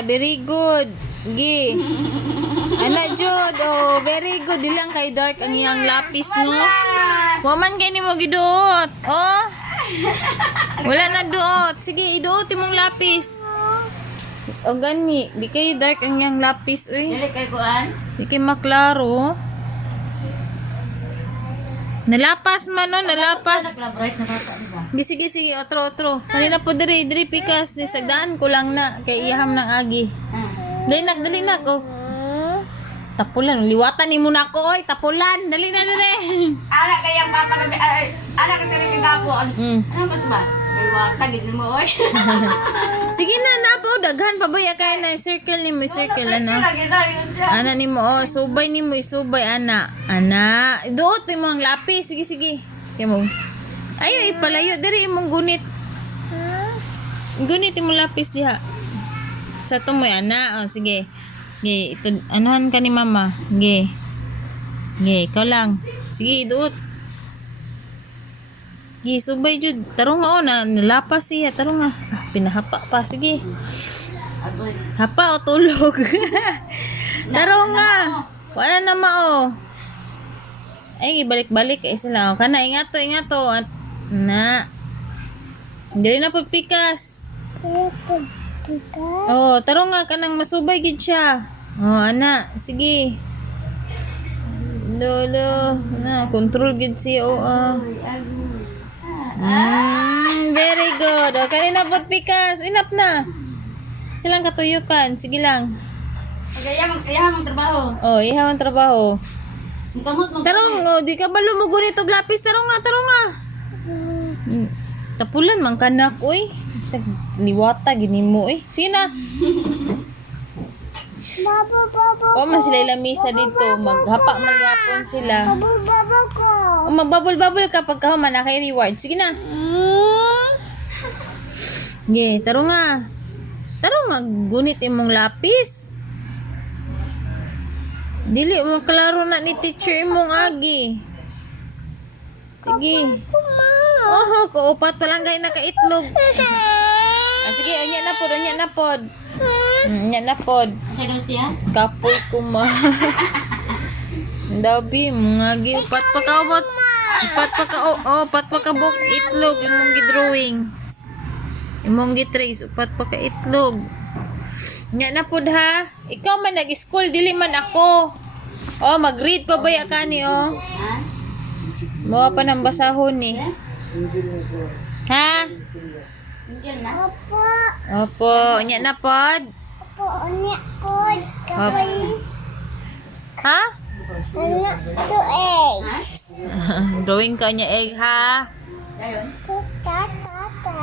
Very good. Gi. Anak Jod, oh, very good. Dilang kay dark ang iyang lapis, no? Waman kay nimo giduot. Oh. Wala na duot. Sige, iduot imong lapis. O gani, di kay dark ang iyang lapis, uy. Dili kay kuan. Di kay maklaro. Nalapas man, no? Nalapas. Bright na bata, di ba? Sige, sige, otro. Kanina po diri pikas. Di sagdaan ko lang na. Kay iyaham ng agi. Dali nak, oh. Tapulan, liwatan ni mo na ako, oy. Tapulan, dali na. Ana kayang papa kami, ana kasi rin gapo. Ano mas ba? Liwatan din mo, oy. Sige na, napo, daghan pabaya kay na circle ni mo, circle ano. Ana ni mo, oh, subay ni mo, subay ana. Ana, duot mo ang lapis, sige. Kay mo. Ayo ipalayo diri imong gunit. Gunit imong lapis diha. Sa to mo ana, oh sige. Ge, ito anuhan ka ni mama. Ge, ikaw lang. Sige, duot. Ge, subay jud. Tarong nga, oh, nalapas siya. Tarong nga. Pinahapa pa. Sige. Hapa o tulog. Tarong nga. Wala na mao. Ay, balik-balik kay sila. Kana, ingato. At, na. Hindi na pagpikas. Oh, tarong nga kanang masubay gid siya. Oh, ana, sige. Lolo, na control gid siya. Oh. Very good. Oh, kanina pod pikas. Enough na. Silang katuyukan. Sige lang. Kaya mang trabaho. Oh, ihaw ang trabaho. Kamot mo. Tarong, oh, di ka ba lumugunit og lapis? Tarong nga. Tapulan man kanak, uy. Liwata gini mo, eh. Sige na. O, man sila ilamisa dito. Maghapa magyapon sila. O, magbabol-babol ka pagka human na kay reward. Sige na. Yeah, taro nga. Gunit imong lapis. Dili mo klaro na ni teacher imong agi. Sige. Oh, kaupat pa lang kayo nakaitlog. Sige, anya na pod. Sa siya? Kapoy ko ma. Dabi, mga gipat pa ka ubot. Pat pa ka buk itlog imong gidrawing. Imong gitrace upat pa ka itlog. Nya na pod ha. Ikaw man nag-school dili man ako. Oh, mag-read pa baya ka ni oh. Mo pa nang basahon ni. Ha? Opo, nya na pod. Ha? Drawing ka niya egg ha? Dayon.